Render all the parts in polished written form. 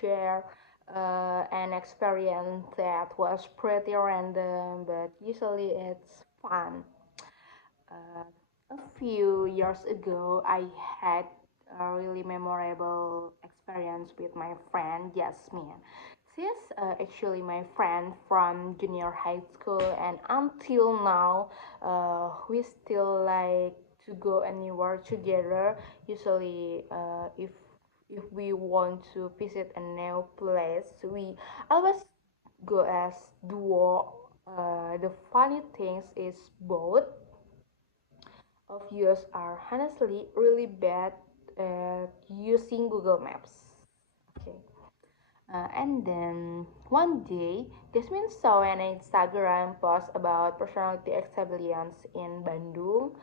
share an experience that was pretty random, but usually it's fun. Uh, a few years ago, I had a really memorable experience with my friend Jasmine. She's actually my friend from junior high school, and until now, we still like to go anywhere together. Usually, if we want to visit a new place, we always go as duo. The funny things is both of us are honestly really bad at using Google Maps. Okay. And then one day, Jasmine saw an Instagram post about personality exhibitions in Bandung.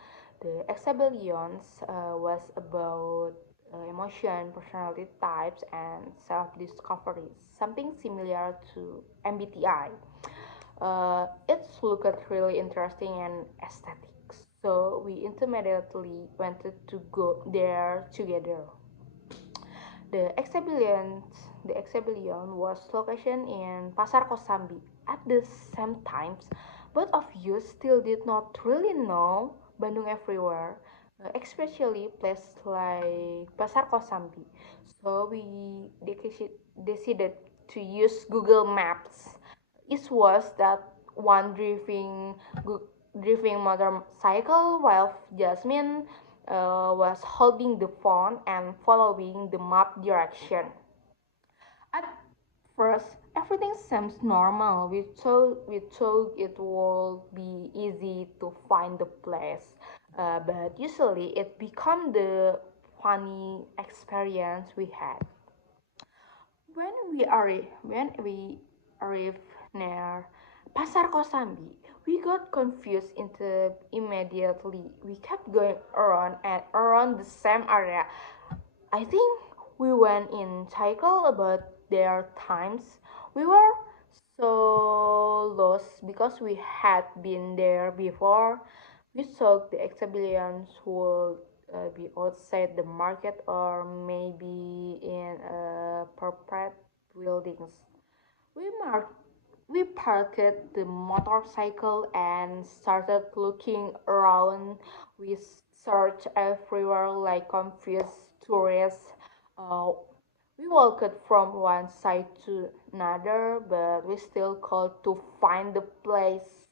The exhibitions was about emotion, personality types, and self-discovery, something similar to MBTI. It looked really interesting and aesthetic, so we immediately wanted to go there together. The exhibition, the exhibition was location in Pasar Kosambi. At the same times, both of you still did not really know Bandung everywhere, especially places like Pasar Kosambi. So we decided to use Google Maps. It was that one driving motorcycle while Jasmine was holding the phone and following the map direction. At first, everything seems normal. We thought it would be easy to find the place, but usually it become the funny experience we had. When we arrived near Pasar Kosambi, we got confused into immediately. We kept going around and around the same area. I think we went in cycle about their times. We were so lost because we had been there before. We thought the exhibitions would be outside the market or maybe in corporate buildings. We marked we parked the motorcycle and started looking around. We searched everywhere like confused tourists. Uh, we walked from one side to another, but we still called to find the place.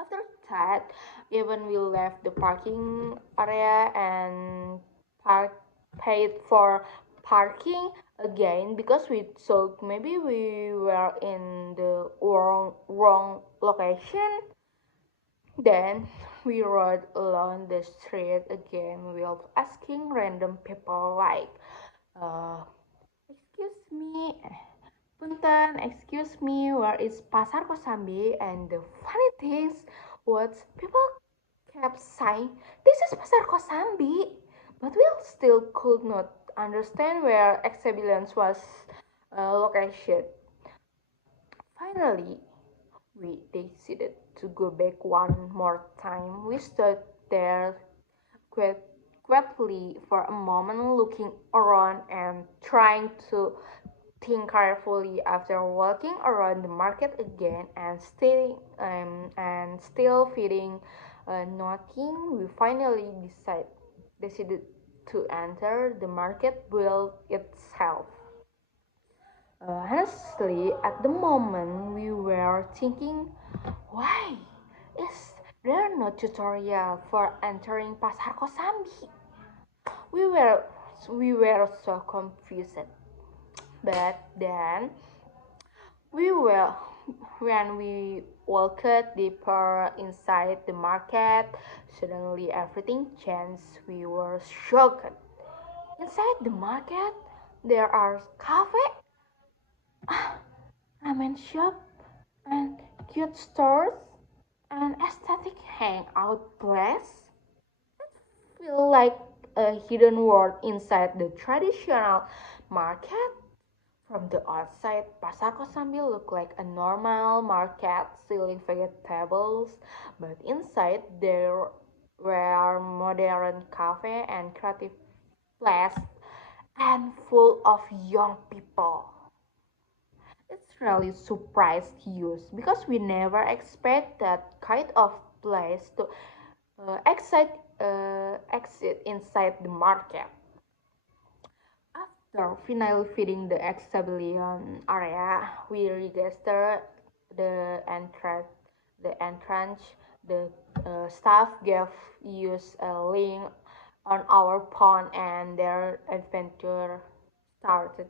After that, even we left the parking area and paid for parking again because we thought maybe we were in the wrong location. Then we rode along the street again while asking random people like, uh, excuse me, Punten, excuse me, where is Pasar Kosambi? And the funny things was people kept saying, this is Pasar Kosambi. But we still could not understand where Exhibitions was located. Finally, we decided to go back one more time. We stood there quite quietly for a moment, looking around and trying to think carefully. After walking around the market again and still feeling nothing, we finally decided to enter the market build itself. Honestly, at the moment we were thinking, why is there no tutorial for entering Pasar Kosambi? We were we were so confused. But then we were when we walked deeper inside the market, suddenly everything changed. We were shocked. Inside the market, there are cafe, ramen shop, and cute stores, and aesthetic hangout place. Feel like a hidden world inside the traditional market. From the outside, Pasar Kosambi looked like a normal market selling vegetables, but inside there were modern cafe and creative places. and full of young people. It's really surprised us because we never expect that kind of place to exit inside the market. After finally feeding the exhibition area, we registered the entrance. The entrance, the staff gave us a link on our phone, and their adventure started.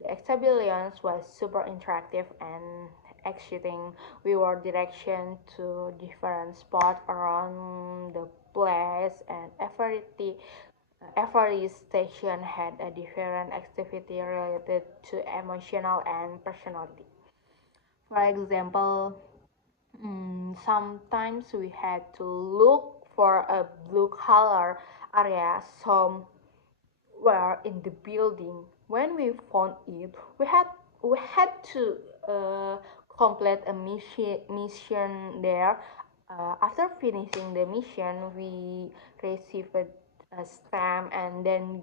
The exhibition was super interactive and exciting. We were direction to different spots around the place, and every station had a different activity related to emotional and personality. For example, sometimes we had to look for a blue color area somewhere in the building. When we found it, we had to uh, complete a mission there. After finishing the mission, we received a stamp, and then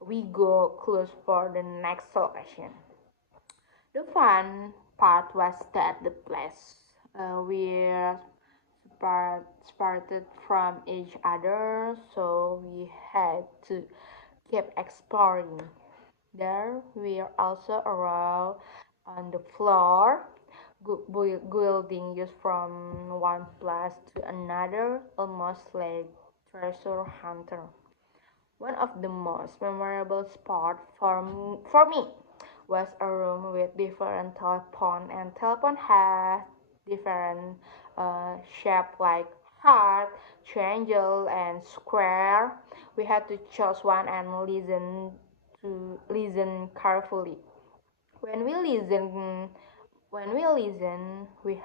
we go close for the next location. The fun part was that the place separated from each other, so we had to keep exploring. There we also arrived on the floor, building just from one place to another, almost like treasure hunter. One of the most memorable spots for me was a room with different telephone, and telephone had different shape like heart, triangle, and square. We had to choose one and listen carefully. When we listen, we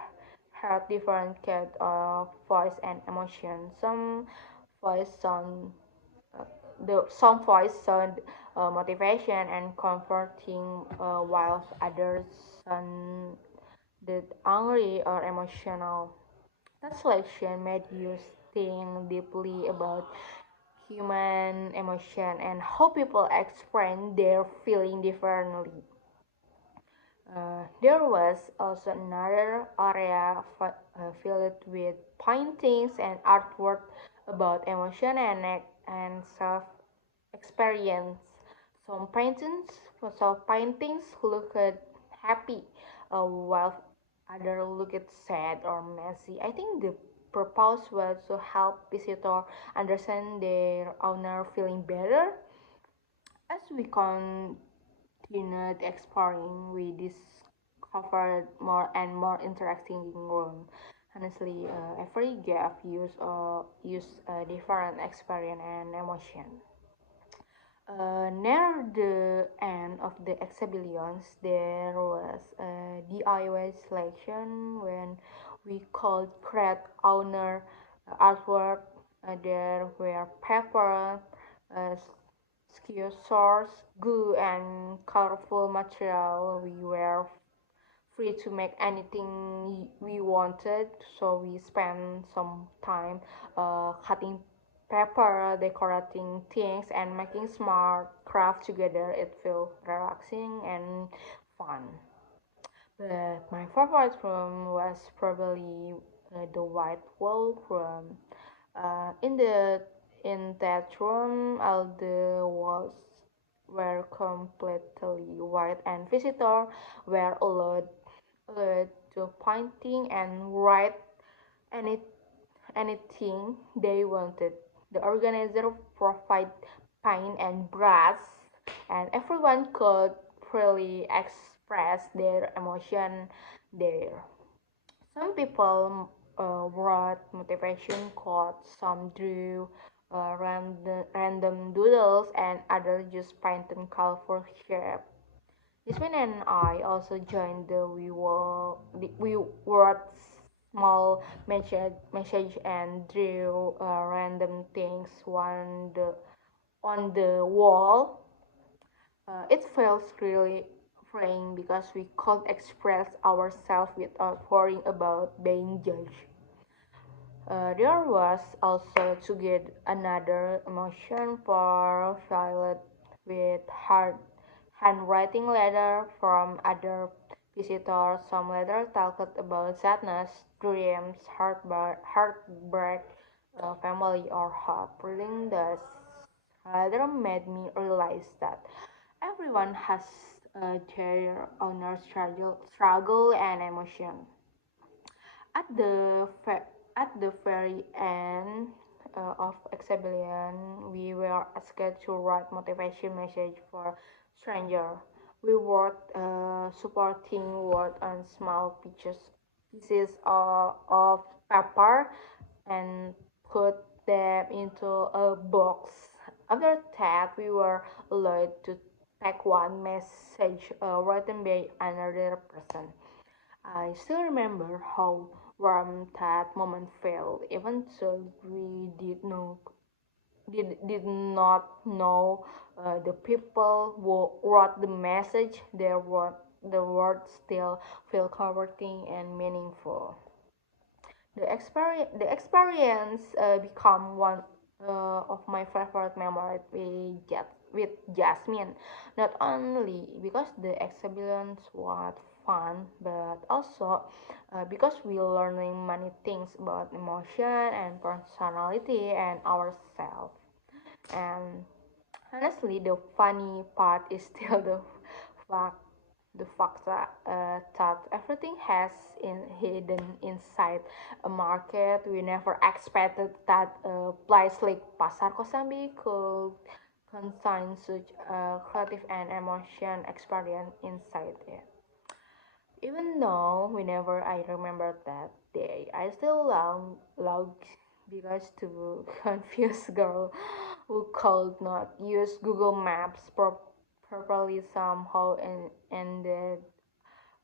heard different kind of voice and emotion. Voice sound some voice sound motivation and comforting, while others sounded angry or emotional. That selection made you think deeply about human emotion and how people express their feeling differently. There was also another area filled with paintings and artwork about emotion and self experience. Some paintings looked happy, while others looked sad or messy. I think the purpose was to help visitors understand their owner feeling better. As we continued exploring, we discovered more and more interesting rooms. Honestly, every gave use a different experience and emotion. Near the end of the exhibitions, there was a DIY selection when we could create owner artwork. There were paper, uh, scissors, glue, and colorful material. We were free to make anything we wanted, so we spent some time cutting paper, decorating things, and making smart craft together. It felt relaxing and fun. But my favorite room was probably the white wall room. In the in that room, all the walls were completely white, and visitors were allowed to painting and write any anything they wanted. The organizer provided paint and brush, and everyone could freely express their emotion there. Some people wrote motivation quotes, some drew random doodles, and others just painted colorful shapes. Yasmin and I also joined we wrote small message and drew random things on the wall. It felt really freeing because we could express ourselves without worrying about being judged. There was also to get another emotion for Violet. with handwriting letter from other visitors. Some letters talked about sadness, dreams, heartbreak, family, or hope. Reading this letter made me realize that everyone has their own struggle and emotion. At the at the very end of exhibition, we were asked to write motivation message for stranger. We wrote supporting word on small pieces of paper and put them into a box. After that, we were allowed to take one message written by another person. I still remember how warm that moment felt, even though we did not know the people who wrote the message. The words still feel comforting and meaningful. The experience become one of my favorite memories with Jasmine. Not only because the experience was fun, but also because we learning many things about emotion and personality and ourselves. And honestly, the funny part is still fact that everything has hidden inside a market. We never expected that a place like Pasar Kosambi could contain such a creative and emotion experience inside it. Even though whenever I remember that day, I still love because to confused girl who could not use Google Maps properly somehow and ended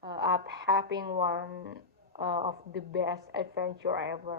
up having one of the best adventure ever.